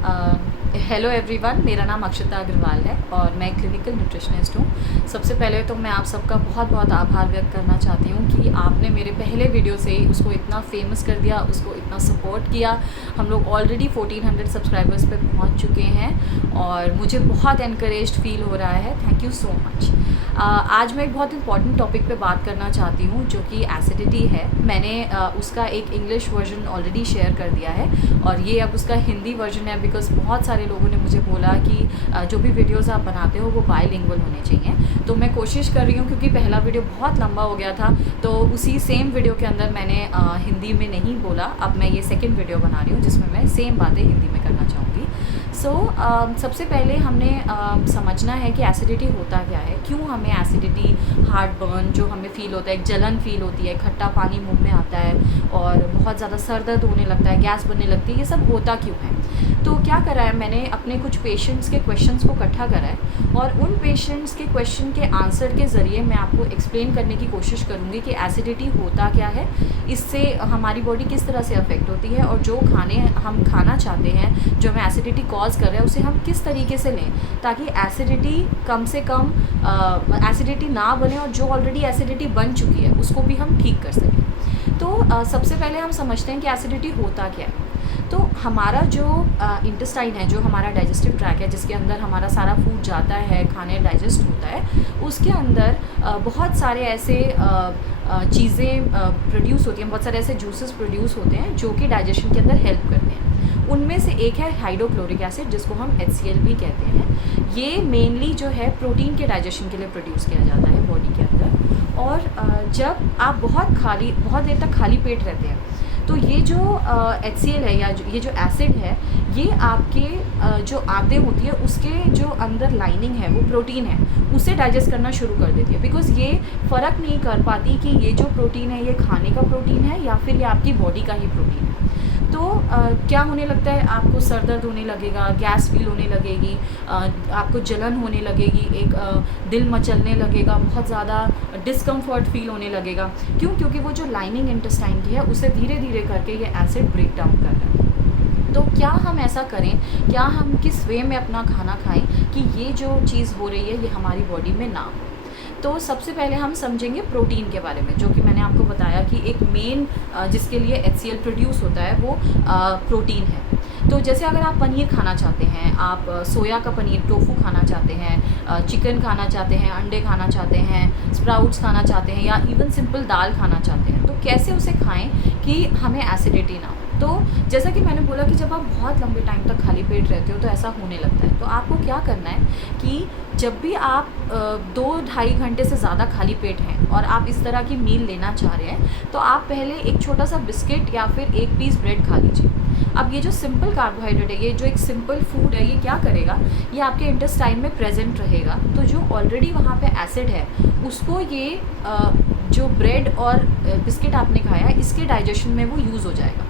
Hello everyone, मेरा नाम अक्षता अग्रवाल है और मैं क्लिनिकल न्यूट्रिशनिस्ट हूँ। सबसे पहले तो मैं आप सबका बहुत बहुत आभार व्यक्त करना चाहती हूँ कि आपने मेरे पहले वीडियो से ही उसको इतना फेमस कर दिया, उसको इतना सपोर्ट किया। हम लोग ऑलरेडी 1400 सब्सक्राइबर्स पे पहुँच चुके हैं और मुझे बहुत एनकरेज्ड फील हो रहा है। Thank you so much. आज मैं एक बहुत इंपॉर्टेंट टॉपिक पे बात करना चाहती हूँ जो कि एसिडिटी है। मैंने उसका एक इंग्लिश वर्जन ऑलरेडी शेयर कर दिया है और ये अब उसका हिंदी वर्जन है, बिकॉज़ बहुत सारे लोगों ने मुझे बोला कि जो भी वीडियोस आप बनाते हो वो बाइलिंगुअल होने चाहिए। तो मैं कोशिश कर रही हूँ, क्योंकि पहला वीडियो बहुत लंबा हो गया था, तो उसी सेम वीडियो के अंदर मैंने हिंदी में नहीं बोला। अब मैं ये सेकेंड वीडियो बना रही हूँ जिसमें मैं सेम बातें हिंदी में करना चाहूँगी। सबसे पहले हमने समझना है कि एसिडिटी होता क्या है, क्यों हमें एसिडिटी, हार्ट बर्न जो हमें फ़ील होता है, एक जलन फ़ील होती है, खट्टा पानी मुंह में आता है और बहुत ज़्यादा सर दर्द होने लगता है, गैस बनने लगती है, ये सब होता क्यों है। तो क्या करा है, मैंने अपने कुछ पेशेंट्स के क्वेश्चंस को इकट्ठा करा है और उन पेशेंट्स के क्वेश्चन के आंसर के ज़रिए मैं आपको एक्सप्लेन करने की कोशिश करूँगी कि एसिडिटी होता क्या है, इससे हमारी बॉडी किस तरह से अफेक्ट होती है और जो खाने हम खाना चाहते हैं जो हमें एसिडिटी कॉज कर रहे हैं उसे हम किस तरीके से लें ताकि एसिडिटी कम से कम एसिडिटी ना बने और जो ऑलरेडी एसिडिटी बन चुकी है उसको भी हम ठीक कर सकें। तो सबसे पहले हम समझते हैं कि एसिडिटी होता क्या है। तो हमारा जो इंटेस्टाइन है, जो हमारा डाइजेस्टिव ट्रैक है, जिसके अंदर हमारा सारा फूड जाता है, खाने डाइजेस्ट होता है, उसके अंदर बहुत सारे ऐसे चीज़ें प्रोड्यूस होती हैं, बहुत सारे ऐसे जूसेस प्रोड्यूस होते हैं जो कि डाइजेशन के अंदर हेल्प करते हैं। उनमें से एक है हाइड्रोक्लोरिक एसिड, जिसको हम HCl भी कहते हैं। ये मेनली जो है प्रोटीन के डाइजेशन के लिए प्रोड्यूस किया जाता है बॉडी के अंदर। और जब आप बहुत देर तक खाली पेट रहते हैं तो ये जो HCl है या ये जो एसिड है, ये आपके जो आंतें होती है उसके जो अंदर लाइनिंग है वो प्रोटीन है, उसे डाइजेस्ट करना शुरू कर देती है। बिकॉज़ ये फ़र्क नहीं कर पाती कि ये जो प्रोटीन है ये खाने का प्रोटीन है या फिर ये आपकी बॉडी का ही प्रोटीन है। तो क्या होने लगता है, आपको सर दर्द होने लगेगा, गैस फील होने लगेगी, आपको जलन होने लगेगी, एक दिल मचलने लगेगा, बहुत ज़्यादा डिस्कम्फर्ट फील होने लगेगा। क्यों? क्योंकि वो जो लाइनिंग इंटेस्टाइन की है उसे धीरे धीरे करके ये एसिड ब्रेक डाउन कर रहा है। तो क्या हम ऐसा करें, क्या हम किस वे में अपना खाना खाएं कि ये जो चीज़ हो रही है ये हमारी बॉडी में ना हो। तो सबसे पहले हम समझेंगे प्रोटीन के बारे में, जो कि मैंने आपको बताया कि एक मेन जिसके लिए HCl प्रोड्यूस होता है वो प्रोटीन है। तो जैसे अगर आप पनीर खाना चाहते हैं, आप सोया का पनीर, टोफू खाना चाहते हैं, चिकन खाना चाहते हैं, अंडे खाना चाहते हैं, स्प्राउट्स खाना चाहते हैं या इवन सिंपल दाल खाना चाहते हैं, तो कैसे उसे खाएं कि हमें एसिडिटी ना हो। तो जैसा कि मैंने बोला कि जब आप बहुत लंबे टाइम तक खाली पेट रहते हो तो ऐसा होने लगता है। तो आपको क्या करना है कि जब भी आप 2-2.5 घंटे से ज़्यादा खाली पेट हैं और आप इस तरह की मील लेना चाह रहे हैं, तो आप पहले एक छोटा सा बिस्किट या फिर एक पीस ब्रेड खा लीजिए। अब ये जो सिंपल कार्बोहाइड्रेट है, ये जो एक सिंपल फूड है, ये क्या करेगा, ये आपके इंटेस्टाइन में प्रेजेंट रहेगा। तो जो ऑलरेडी वहाँ पे एसिड है उसको ये जो ब्रेड और बिस्किट आपने खाया है इसके डाइजेशन में वो यूज़ हो जाएगा।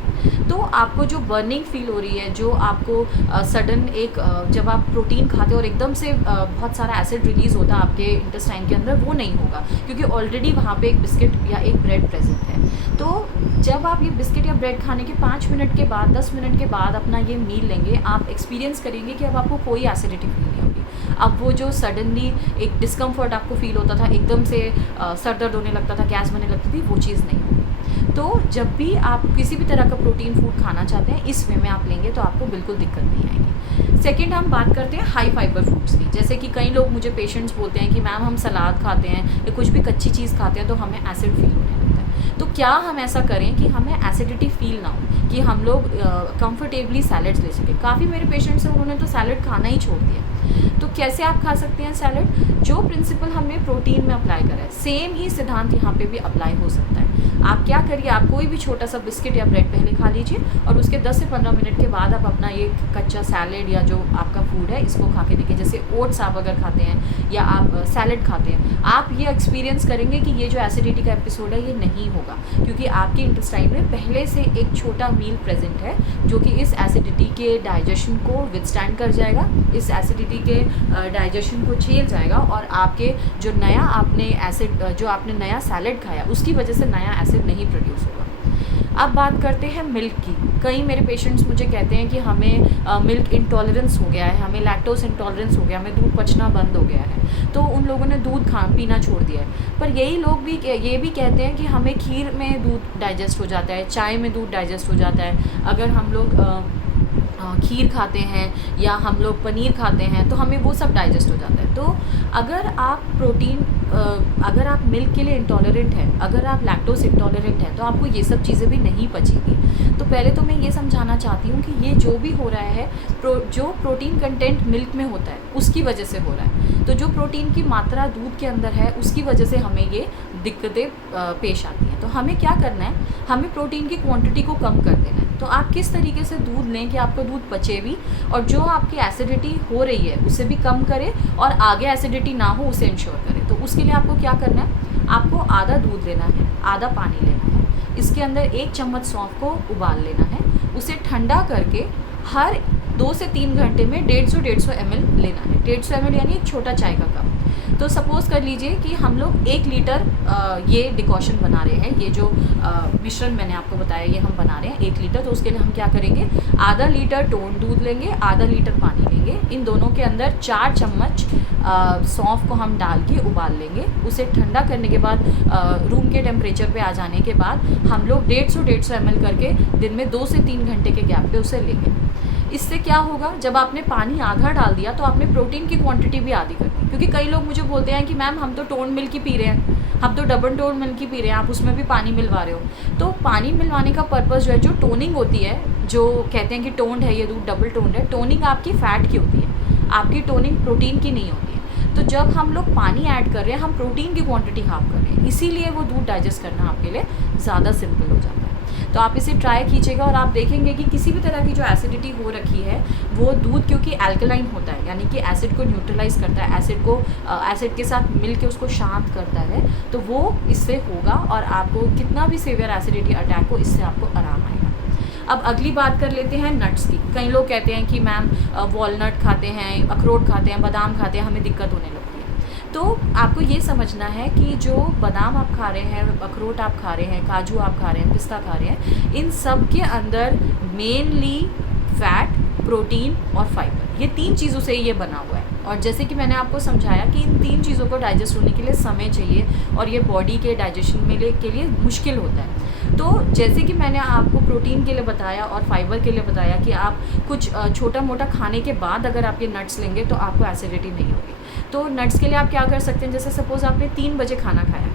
तो आपको जो बर्निंग फील हो रही है, जो आपको सडन एक जब आप प्रोटीन खाते हो और एकदम से बहुत सारा एसिड रिलीज़ होता है आपके इंटेस्टाइन के अंदर, वो नहीं होगा क्योंकि ऑलरेडी वहाँ पे एक बिस्किट या एक ब्रेड प्रेजेंट है। तो जब आप ये बिस्किट या ब्रेड खाने के 5 मिनट के बाद, 10 मिनट के बाद अपना ये मील लेंगे, आप एक्सपीरियंस करेंगे कि अब आपको कोई एसिडिटी फील नहीं होगी। अब वो जो सडनली एक डिस्कम्फर्ट आपको फील होता था, एकदम से सर दर्द होने लगता था, गैस बनने लगती थी, वो चीज़ नहीं होगी। तो जब भी आप किसी भी तरह का प्रोटीन फूड खाना चाहते हैं, इस वे में आप लेंगे तो आपको बिल्कुल दिक्कत नहीं आएगी। सेकंड, हम बात करते हैं हाई फाइबर फूड्स की। जैसे कि कई लोग मुझे पेशेंट्स बोलते हैं कि मैम हम सलाद खाते हैं या कुछ भी कच्ची चीज़ खाते हैं तो हमें एसिड फील होने लगता है। तो क्या हम ऐसा करें कि हमें एसिडिटी फील ना हो, कि हम लोग कंफर्टेबली सैलड्स ले सकें। काफ़ी मेरे पेशेंट्स हैं उन्होंने तो सैलड खाना ही छोड़ दिया। तो कैसे आप खा सकते हैं सैलड? जो प्रिंसिपल हमने प्रोटीन में अप्लाई करा है, सेम ही सिद्धांत यहाँ पे भी अप्लाई हो सकता है। आप क्या करिए, आप कोई भी छोटा सा बिस्किट या ब्रेड पहले खा लीजिए और उसके 10 से 15 मिनट के बाद आप अपना ये कच्चा सैलेड या जो आपका फूड है इसको खा के देखिए। जैसे ओट्स आप अगर खाते हैं या आप सैलेड खाते हैं, आप ये एक्सपीरियंस करेंगे कि ये जो एसिडिटी का एपिसोड है ये नहीं होगा, क्योंकि आपके इंटेस्टाइन में पहले से एक छोटा मील प्रेजेंट है जो कि इस एसिडिटी के डाइजेशन को विदस्टैंड कर जाएगा, इस एसिडिटी के डाइजेशन को झेल जाएगा और आपके जो नया आपने एसिड जो आपने नया सैलेड खाया उसकी वजह से नया एसिड नहीं प्रोड्यूस होगा। अब बात करते हैं मिल्क की। कई मेरे पेशेंट्स मुझे कहते हैं कि हमें मिल्क इंटॉलरेंस हो गया है, हमें लैक्टोज इंटॉलरेंस हो गया, हमें दूध पचना बंद हो गया है, तो उन लोगों ने दूध पीना छोड़ दिया है। पर यही लोग भी ये भी कहते हैं कि हमें खीर में दूध डाइजेस्ट हो जाता है, चाय में दूध डाइजेस्ट हो जाता है, अगर हम लोग खीर खाते हैं या हम लोग पनीर खाते हैं तो हमें वो सब डाइजेस्ट हो जाता है। तो अगर आप अगर आप मिल्क के लिए इंटॉलरेंट हैं, अगर आप लैक्टोज इंटॉलरेंट हैं, तो आपको ये सब चीज़ें भी नहीं पचेंगी। तो पहले तो मैं ये समझाना चाहती हूँ कि ये जो भी हो रहा है, जो प्रोटीन कंटेंट मिल्क में होता है उसकी वजह से हो रहा है। तो जो प्रोटीन की मात्रा दूध के अंदर है उसकी वजह से हमें ये दिक्कतें पेश आती हैं। तो हमें क्या करना है, हमें प्रोटीन की क्वांटिटी को कम कर देना है। तो आप किस तरीके से दूध लें कि आपका दूध पचे भी, और जो आपकी एसिडिटी हो रही है उसे भी कम करे, और आगे एसिडिटी ना हो उसे इंश्योर करें। तो उसके लिए आपको क्या करना है, आपको आधा दूध लेना है, आधा पानी लेना है, इसके अंदर 1 चम्मच सौंफ को उबाल लेना है, उसे ठंडा करके हर 2 से 3 घंटे में 150 ml लेना है। 150 ml यानी एक छोटा चाय का कप। तो सपोज़ कर लीजिए कि हम लोग 1 लीटर ये डिकॉशन बना रहे हैं, ये जो मिश्रण मैंने आपको बताया ये हम बना रहे हैं 1 लीटर। तो उसके लिए हम क्या करेंगे, आधा लीटर टोन दूध लेंगे, आधा लीटर पानी लेंगे, इन दोनों के अंदर 4 चम्मच सौंफ को हम डाल के उबाल लेंगे। उसे ठंडा करने के बाद रूम के टेम्परेचर पे आ जाने के बाद हम लोग 150 ml करके दिन में 2 से 3 घंटे के गैप पे उसे लेंगे। इससे क्या होगा, जब आपने पानी आधा डाल दिया तो आपने प्रोटीन की क्वांटिटी भी आधी कर दी। क्योंकि कई लोग मुझे बोलते हैं कि मैम हम तो टोन मिल्क ही पी रहे हैं, हम तो डबल टोन मिल्क ही पी रहे हैं, आप उसमें भी पानी मिलवा रहे हो। तो पानी मिलवाने का पर्पज़ जो है, जो टोनिंग होती है, जो कहते हैं कि टोन्ड है ये दूध, डबल टोन्ड है, टोनिंग आपकी फ़ैट की होती है, आपकी टोनिंग प्रोटीन की नहीं होती है। तो जब हम लोग पानी ऐड कर रहे हैं, हम प्रोटीन की क्वांटिटी हाफ कर रहे हैं, इसीलिए वो दूध डाइजेस्ट करना आपके लिए ज़्यादा सिंपल हो जाता है। तो आप इसे ट्राई कीजिएगा और आप देखेंगे कि किसी भी तरह की जो एसिडिटी हो रखी है वो दूध, क्योंकि अल्कलाइन होता है यानी कि एसिड को न्यूट्रलाइज करता है, एसिड के साथ मिल के उसको शांत करता है, तो वो इससे होगा और आपको कितना भी सीवियर एसिडिटी अटैक हो इससे आपको आराम आएगा। अब अगली बात कर लेते हैं नट्स की। कई लोग कहते हैं कि मैम वॉलनट खाते हैं, अखरोट खाते हैं, बादाम खाते हैं, हमें दिक्कत होने लगती है। तो आपको ये समझना है कि जो बादाम आप खा रहे हैं, अखरोट आप खा रहे हैं, काजू आप खा रहे हैं, पिस्ता खा रहे हैं, इन सब के अंदर मेनली फैट, प्रोटीन और फाइबर, ये 3 चीज़ों से ये बना हुआ है। और जैसे कि मैंने आपको समझाया कि इन 3 चीज़ों को डाइजेस्ट होने के लिए समय चाहिए और ये बॉडी के डाइजेशन के लिए मुश्किल होता है। तो जैसे कि मैंने आपको प्रोटीन के लिए बताया और फाइबर के लिए बताया कि आप कुछ छोटा मोटा खाने के बाद अगर आप ये नट्स लेंगे तो आपको एसिडिटी नहीं होगी। तो नट्स के लिए आप क्या कर सकते हैं, जैसे सपोज़ आपने 3 बजे खाना खाया,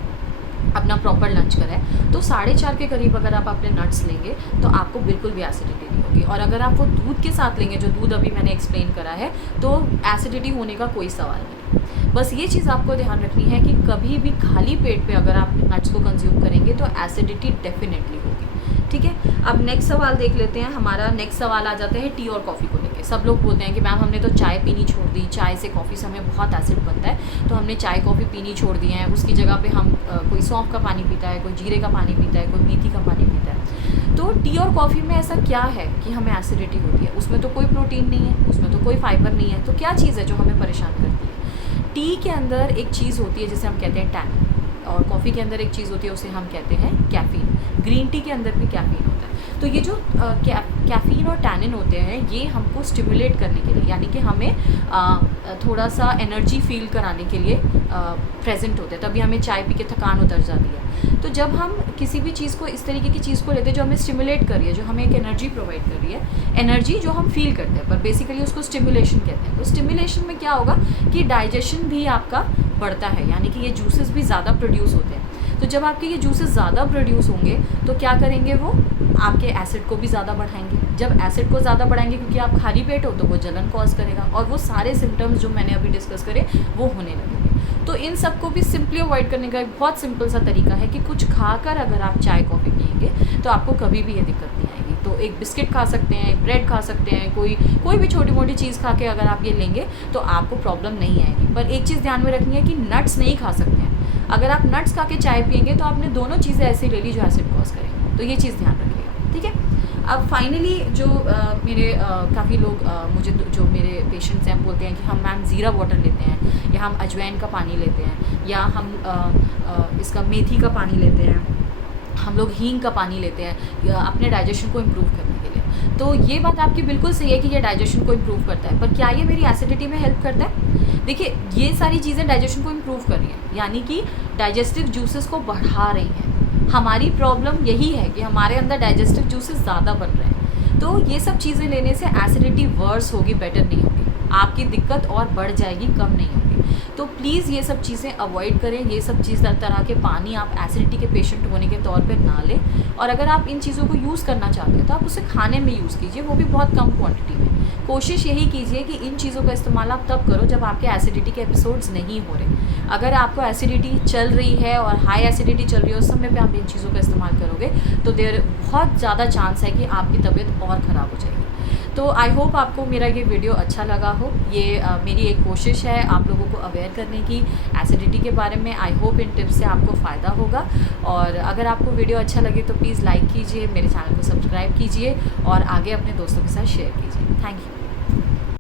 अपना प्रॉपर लंच करा है, तो 4:30 के करीब अगर आप अपने नट्स लेंगे तो आपको बिल्कुल भी एसिडिटी नहीं होगी। और अगर आप वो दूध के साथ लेंगे, जो दूध अभी मैंने एक्सप्लेन करा है, तो एसिडिटी होने का कोई सवाल नहीं। बस ये चीज़ आपको ध्यान रखनी है कि कभी भी खाली पेट पे अगर आप नट्स को कंज्यूम करेंगे तो एसिडिटी डेफिनेटली होगी। ठीक है, अब नेक्स्ट सवाल देख लेते हैं। हमारा नेक्स्ट सवाल आ जाता है टी और कॉफ़ी को लेके। सब लोग बोलते हैं कि मैम हमने तो चाय पीनी छोड़ दी, चाय से कॉफ़ी से हमें बहुत एसिड बनता है, तो हमने चाय कॉफ़ी पीनी छोड़ दी है, उसकी जगह पे हम कोई सौंफ का पानी पीता है, कोई जीरे का पानी पीता है, कोई मेथी का पानी पीता है। तो टी और कॉफ़ी में ऐसा क्या है कि हमें एसिडिटी होती है? उसमें तो कोई प्रोटीन नहीं है, उसमें तो कोई फाइबर नहीं है, तो क्या चीज़ है जो हमें परेशान करती है? टी के अंदर एक चीज़ होती है जिसे हम कहते हैं टैनिन, और कॉफ़ी के अंदर एक चीज़ होती है उसे हम कहते हैं कैफ़ीन। ग्रीन टी के अंदर भी कैफ़ीन होता है। तो ये जो कैफ़ीन और टैनिन होते हैं ये हमको स्टिमुलेट करने के लिए, यानी कि हमें थोड़ा सा एनर्जी फील कराने के लिए प्रेजेंट होते हैं, तभी हमें चाय पी के थकान उतर जाती है। तो जब हम किसी भी चीज़ को, इस तरीके की चीज़ को लेते हैं जो हमें स्टिमुलेट कर रही है, जो हमें एक एनर्जी प्रोवाइड कर रही है, एनर्जी जो हम फील करते हैं, पर बेसिकली उसको स्टिमुलेशन कहते हैं। तो स्टिमुलेशन में क्या होगा कि डाइजेशन भी आपका बढ़ता है, यानी कि ये जूसेस भी ज़्यादा प्रोड्यूस होते हैं। तो जब आपके ये जूसेस ज़्यादा प्रोड्यूस होंगे तो क्या करेंगे, वो आपके एसिड को भी ज़्यादा बढ़ाएंगे। जब एसिड को ज़्यादा बढ़ाएंगे, क्योंकि आप खाली पेट हो, तो वो जलन कॉज करेगा और वो सारे सिम्टम्स जो मैंने अभी डिस्कस करे वो होने लगेंगे। तो इन सब को भी सिंपली अवॉइड करने का एक बहुत सिंपल सा तरीका है कि कुछ खाकर अगर आप चाय कॉफ़ी पिएंगे तो आपको कभी भी ये दिक्कत नहीं आएगी। तो एक बिस्किट खा सकते हैं, एक ब्रेड खा सकते हैं, कोई भी छोटी मोटी चीज़ खा के अगर आप ये लेंगे तो आपको प्रॉब्लम नहीं आएगी। पर एक चीज़ ध्यान में रखनी है कि नट्स नहीं खा सकते हैं। अगर आप नट्स खा के चाय पिएंगे तो आपने दोनों चीज़ें ऐसी ले ली जो एसिड कॉज करेंगे, तो ये चीज़ ध्यान रखिएगा। ठीक है, अब फाइनली जो मेरे काफ़ी लोग मुझे जो मेरे पेशेंट्स हैं बोलते हैं कि हम मैम ज़ीरा वाटर लेते हैं, या हम अजवाइन का पानी लेते हैं, या हम इसका मेथी का पानी लेते हैं, हम लोग हींग का पानी लेते हैं अपने डाइजेशन को इम्प्रूव करने के लिए। तो ये बात आपकी बिल्कुल सही है कि ये डाइजेशन को इम्प्रूव करता है, पर क्या ये मेरी एसिडिटी में हेल्प करता है? देखिए, ये सारी चीज़ें डाइजेशन को इम्प्रूव कर रही हैं, यानी कि डाइजेस्टिव जूसेस को बढ़ा रही हैं। हमारी प्रॉब्लम यही है कि हमारे अंदर डाइजेस्टिव जूसेस ज़्यादा बन रहे हैं। तो ये सब चीज़ें लेने से एसिडिटी वर्स होगी, बेटर नहीं होगी, आपकी दिक्कत और बढ़ जाएगी, कम नहीं होगी। तो प्लीज़ ये सब चीज़ें अवॉइड करें। ये सब चीज़ तरह के पानी आप एसिडिटी के पेशेंट होने के तौर पे ना लें, और अगर आप इन चीज़ों को यूज़ करना चाहते हैं तो आप उसे खाने में यूज़ कीजिए, वो भी बहुत कम क्वांटिटी में। कोशिश यही कीजिए कि इन चीज़ों का इस्तेमाल आप तब करो जब आपके एसिडिटी के एपिसोड्स नहीं हो रहे। अगर आपको एसिडिटी चल रही है और हाई एसिडिटी चल रही है, उस समय पे आप इन चीज़ों का इस्तेमाल करोगे तो देर बहुत ज़्यादा चांस है कि आपकी तबीयत और ख़राब हो जाएगी। तो आई होप आपको मेरा ये वीडियो अच्छा लगा हो। ये मेरी एक कोशिश है आप लोगों को अवेयर करने की एसिडिटी के बारे में। आई होप इन टिप्स से आपको फ़ायदा होगा, और अगर आपको वीडियो अच्छा लगे तो प्लीज़ लाइक कीजिए, मेरे चैनल को सब्सक्राइब कीजिए और आगे अपने दोस्तों के साथ शेयर कीजिए। Thank you.